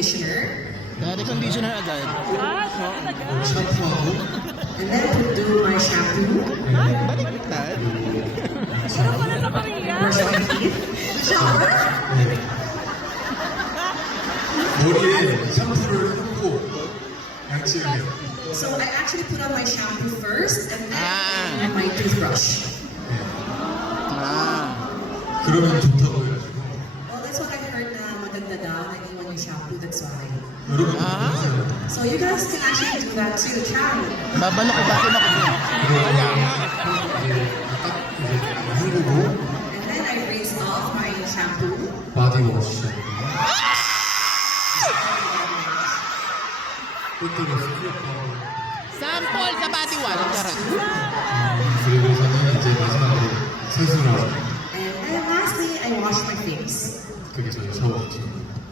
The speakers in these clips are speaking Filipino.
conditioner. Dati conditioner agad. 샴푸하고 And then do my shampoo. Baliktad. Brush my teeth. Shower. 머리에 샴푸를 하고 양치를 해요. So I actually put on my shampoo first and then my toothbrush. 그러면 좋다고 해가지고 Well, that's what I heard na maganda daw na iwan yung shampoo, that's why. 여러분 하세요. So you guys can actually do that too, try. Babano ko bakit ako. 헹구고 And then I rinse off my shampoo. 바디워시 끝으로 스크럽하고 Sample sa body wash. Charot. 그리고서는 이제 마지막으로 세수를 And then lastly, I wash my face. 그게 저희 샤워 루틴.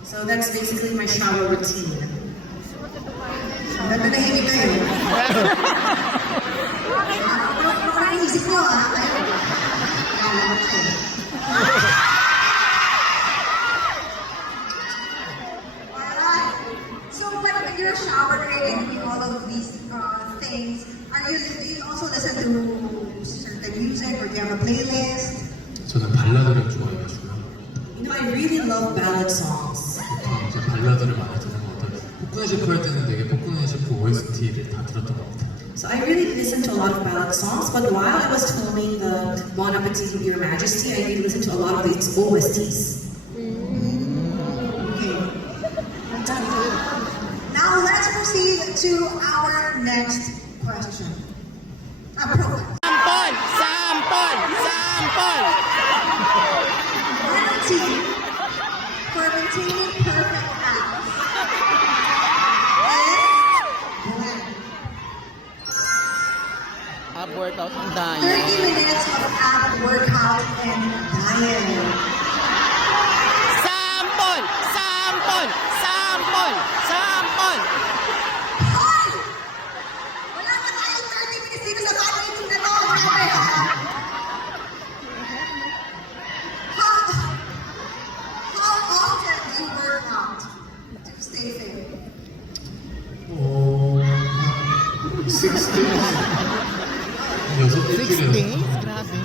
So that's basically my shower routine. Nananahimik kayo. Parang isip nyo Alright. So when you're showering and doing all of these things, do you also listen to certain music or do you have a playlist? 저는 발라드를 좋아해가지고요. You know, I really love ballad songs. 보통 이제 발라드를 많이 듣는 것 같아요. 폭군의 셰프 할 때는 되게 폭군의 셰프 OST를 다 들었던 것 같아요. So I really listen to a lot of ballad songs, but while I was filming the Bon Appetit with Your Majesty, I did listen to a lot of its OSTs. Okay. Now let's proceed to our next question. Profile. Sample! Guarantee for maintaining perfect abs is blank. Ab workout ang 30 diet. minutes of ab workout and diet. Sample! Hoy! Wala na tayong 30 minutes dito sa package na to. Grabe, How often do you work out to stay fit? 6 days. 6 6 days? Grabe.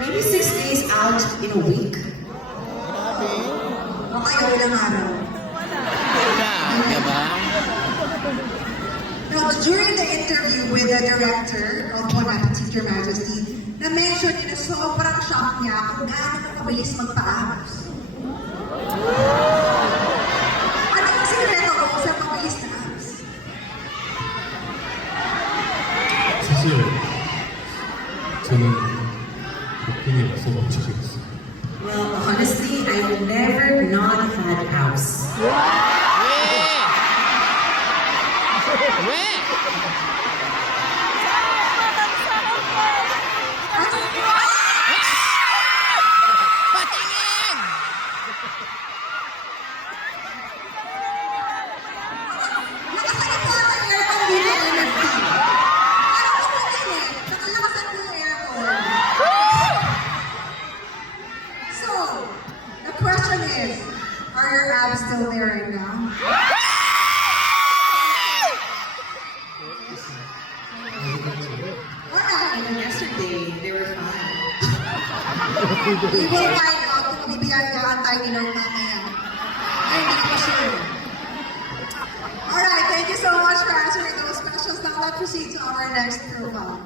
Maybe 6 days out in a week. Grabe. O kayo ilang araw? Diba? Now, during the interview with the director of Bon Appetit, Your Majesty, na-mention niya na sobrang shock niya kung gaano kabilis magpa-abs. Ano yung sikreto ko sa pabilis na abs? 사실 저는 복근이 없어서 못하겠어요. Well, honestly, I've never not had abs. We! Patingin! Nakasakit po ang aircon dito, MFP. Parang ko patingin, nakalakasan ko yung aircon. So, the question is, are your abs still there right now? Alright. Even yesterday, they were fine. We will find out kung bibiyayaan tayo ni Lord mamaya. Ay, hindi ko pa sure. Alright, thank you so much for answering those questions. Now let's proceed to our next profile.